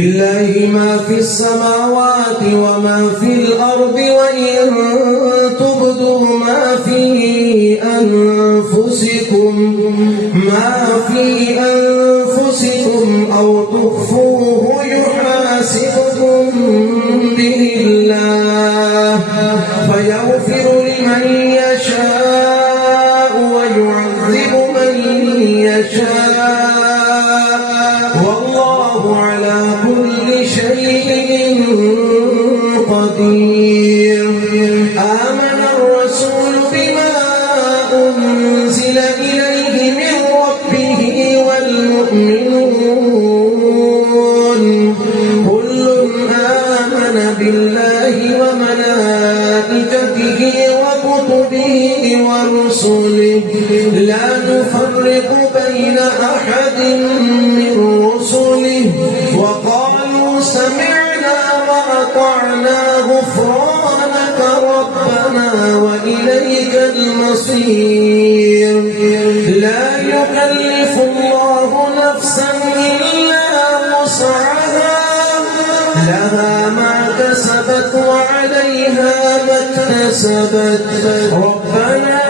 لله ما في السماوات وما في الأرض وإن تبدوا ما في أنفسكم أو تخفوه يحاسبكم به الله فيغفر لمن يشاء ويعذب من يشاء والله على كل شيء قدير. آمن الرسول بما أنزل إليه من ربه والمؤمنون كل آمن بالله وملائكته وكتبه ورسله لا نفرق بين أحد من رسله وقالوا سمعنا وأطعنا غفرانك ربنا وإليك المصير. لا يكلف الله نفسا إلا وسعها لها ما كسبت وعليها ما اكتسبت ربنا